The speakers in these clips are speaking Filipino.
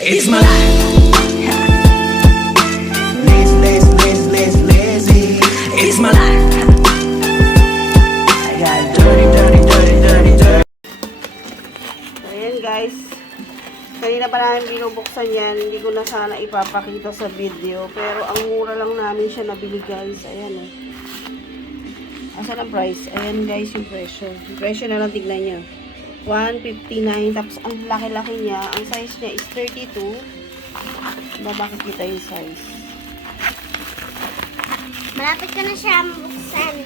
It's my life. Lazy, lazy, lazy, lazy, lazy. It's my life. I got dirty, dirty, dirty, dirty, dirty. Ayan namin binubuksan yan. Hindi ko na sana ipapakita sa video. Pero ang mura lang namin siya nabili guys. Ayan eh. Asan ang price? Ayan guys yung presyo. Yung presyo na lang tignan nyo. 159. Tapos ang laki-laki niya. Ang size niya is 32. Diba makikita yung size? Malapit ko na siya buksan.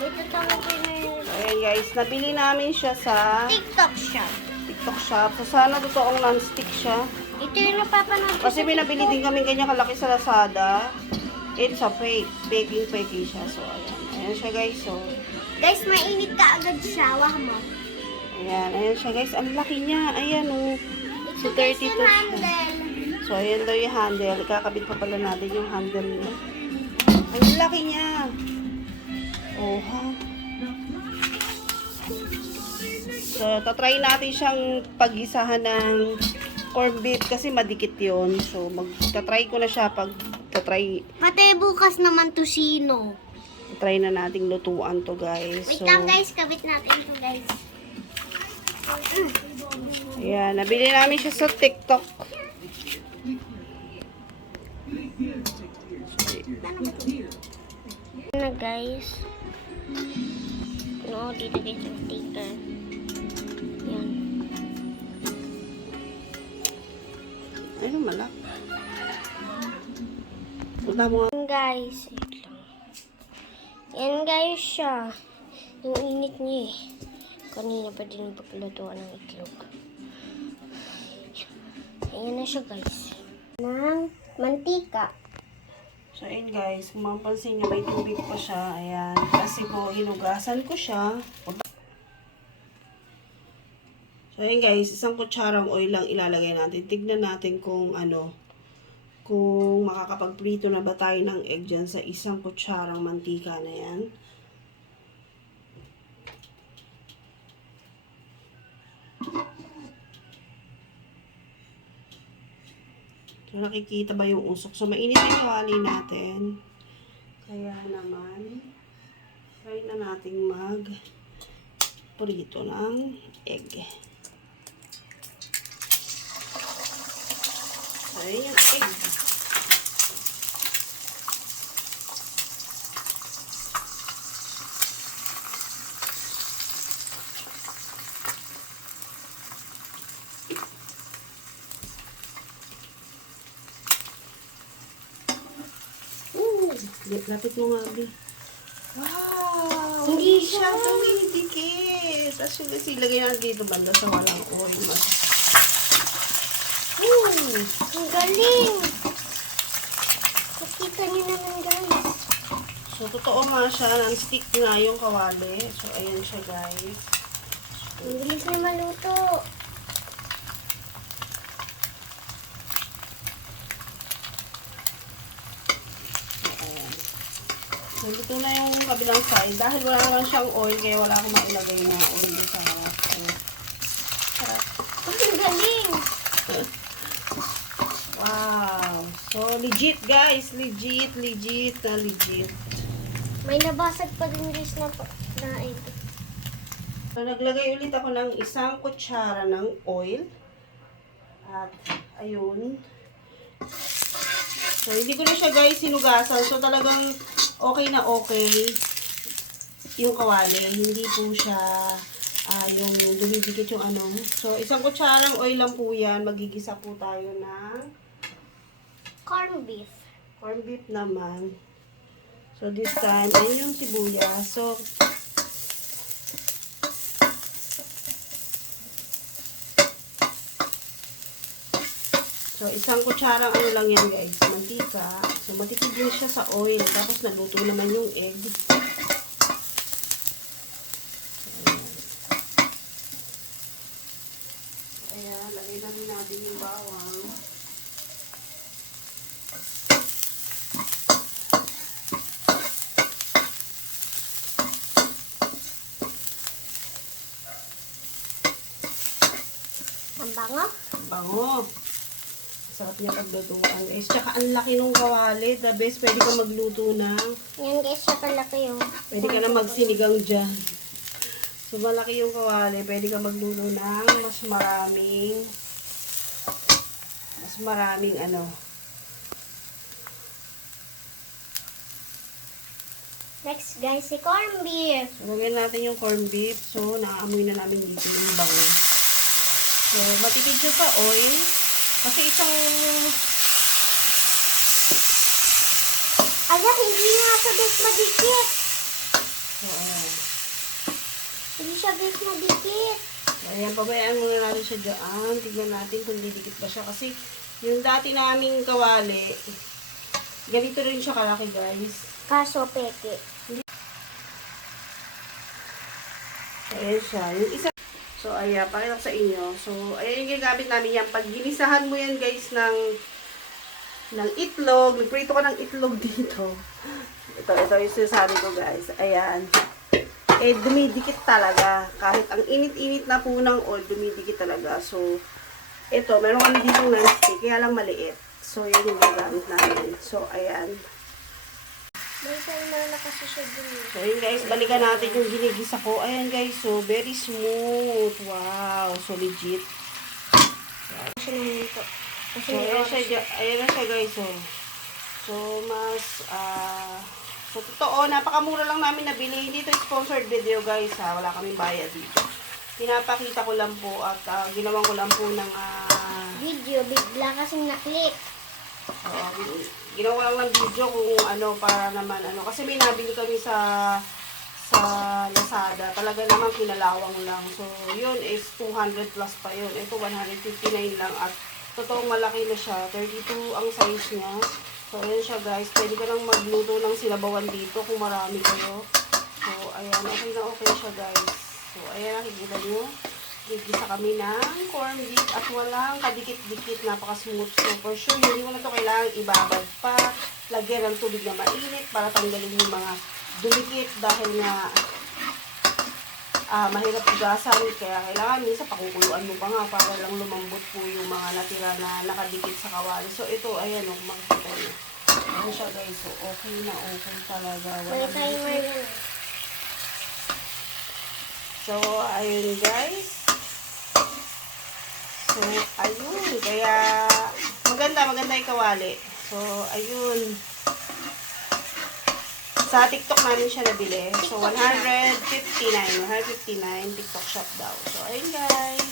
Ito tawag ko na yung Ayan guys. Nabili namin siya sa TikTok shop. TikTok shop. So sana totoong non-stick siya. Ito yung napapanood ko Kasi sa may nabili din kami ganyan kalaki sa Lazada. It's a fake. Baking fake siya. So, ayan. Ayan siya guys. So, Guys, mainit ka agad siya. Wah mo. ayan. Ayan siya guys. Ang laki niya. Ayan oh. So, Ito guys 32 yung siya. So, ayan daw yung handle. Kakabit pa pala natin yung handle niya. Ang laki niya. Oh, ha? So, tatry natin siyang pag-isahan ng corned beef kasi madikit yon So, mag-tatry ko na siya pag tatry Pati bukas naman tusino. Try na nating lutuan to guys. Wait So, lang guys, kabit natin ito guys. ayan, nabili namin siya sa TikTok. na guys. No, dito guys yung sticker. Yan. Ano malak? Punta mo nga. Guys. Yan guys siya. Yung init niya eh. Kanina pa din paglutuan ng itlog. Ayan na siya guys. Ng mantika. So, ayun guys, kung mapansin nyo, may tubig pa siya. Ayan. Kasi po, hinugasan ko siya. So, ayun guys, isang kutsarang oil lang ilalagay natin. Tignan natin kung ano, kung makakapagprito na ba tayo ng egg dyan sa isang kutsarang mantika na yan. So, nakikita ba yung usok? So, mainit yung kawali natin. Kaya naman, try na nating mag prito ng egg. So, yun yung egg. Ooh, lapit mo nga, Bi. Wow! Hindi siya dumidikit. Tapos yung kasi ilagay natin dito banda sa walang oil. Ooh! Ang galing! Nakita niyo naman guys. So, totoo nga siya. Non-stick nga yung kawali. So, ayan siya, guys. Ang bilis na maluto. Ayan. Nandito na yung kabilang side. Dahil wala naman siyang oil, kaya wala akong mailagay na oil sa harap. Sarap. Ang galing! Wow! So, legit, guys. Legit, legit, na legit. May nabasag pa din guys na, na ito. So, naglagay ulit ako ng isang kutsara ng oil. At, ayun. So, hindi ko na siya guys sinugasan. So, talagang okay na okay yung kawali. Hindi po siya ah, yung dumidikit yung ano. So, isang kutsarang oil lang po yan. Magigisa po tayo ng Corn beef. corned beef naman. So, this time, ayun yung sibuyas. So, So, isang kutsarang ano lang yan guys, mantika. So, matipid din siya sa oil. Tapos, naluto naman yung egg. Ayan, lagay namin natin yung bawang. Ang Ang bango. Bango. Sarap niya paglutuan guys. Tsaka ang laki nung kawali. The best, pwede ka magluto ng Yan guys, siya kalaki yung... Pwede ka na magsinigang dyan. So, malaki yung kawali. Pwede ka magluto ng mas maraming mas maraming ano. Next guys, si corn beef. So, lagyan natin yung corned beef. So, naaamoy na namin dito yung bango. So, matipid siya sa oil. Kasi isang Ala, hindi nga sa beef madikit. ayan. Hindi siya beef madikit. Ayan, pabayaan muna natin siya dyan. Tignan natin kung didikit ba siya. Kasi yung dati naming kawali, ganito rin siya kalaki guys. Kaso peke. Ayan siya. Yung isa. So, ayan. Pakita ko sa inyo. So, ayan yung ginagamit namin yan. Pag ginisahan mo yan, guys, ng ng itlog. Nagprito ka ng itlog dito. Ito, ito yung sinasabi ko, guys. Ayan. Eh, dumidikit talaga. Kahit ang init-init na po ng oil, dumidikit talaga. So, ito, meron kami dito non-stick. Kaya lang maliit. So, yan yung ginagamit namin. So, ayan. May timer na kasi siya dun. eh. So, yun guys, balikan natin yung ginigisa ko. Ayan guys, so very smooth. Wow, so legit. Siya naminto. Kasi So, ayan siya, ayan na siya guys, so. So, mas, ah, so totoo, napakamura lang namin nabili. Hindi ito sponsored video guys, ha. Wala kaming bayad dito. Pinapakita ko lang po at ah, ginawan ko lang po ng, ah, video, bigla kasing na-click. Gin- ginawa lang ng video kung ano, para naman ano. Kasi may nabili kami sa sa Lazada. Talaga naman kinalawang lang. So, yun is 200 plus pa yun. Ito 159 lang at totoong malaki na siya. 32 ang size niya. So, ayan siya guys. Pwede ka nang magluto ng sinabawan dito kung marami kayo. So, ayan. Okay na okay siya guys. So, ayan. Nakikita nyo. Gigisa kami ng corned beef at walang kadikit-dikit. Napaka-smooth. So, for sure, hindi mo na ito kailangan ibabad pa. Lagyan ng tubig na mainit para tanggalin yung mga dumikit dahil nga ah mahirap ugasan. Kaya kailangan minsan pakukuluan mo pa nga para lang lumambot po yung mga natira na nakadikit sa kawali. So, ito, ayan o, makikita nyo. Ayan siya guys. So, okay na okay talaga. Walang. So, ayun guys. So, ayun. Kaya, maganda, maganda yung kawali. So, ayun. Sa TikTok namin siya nabili. So, 159. 159 TikTok shop daw. So, ayun guys.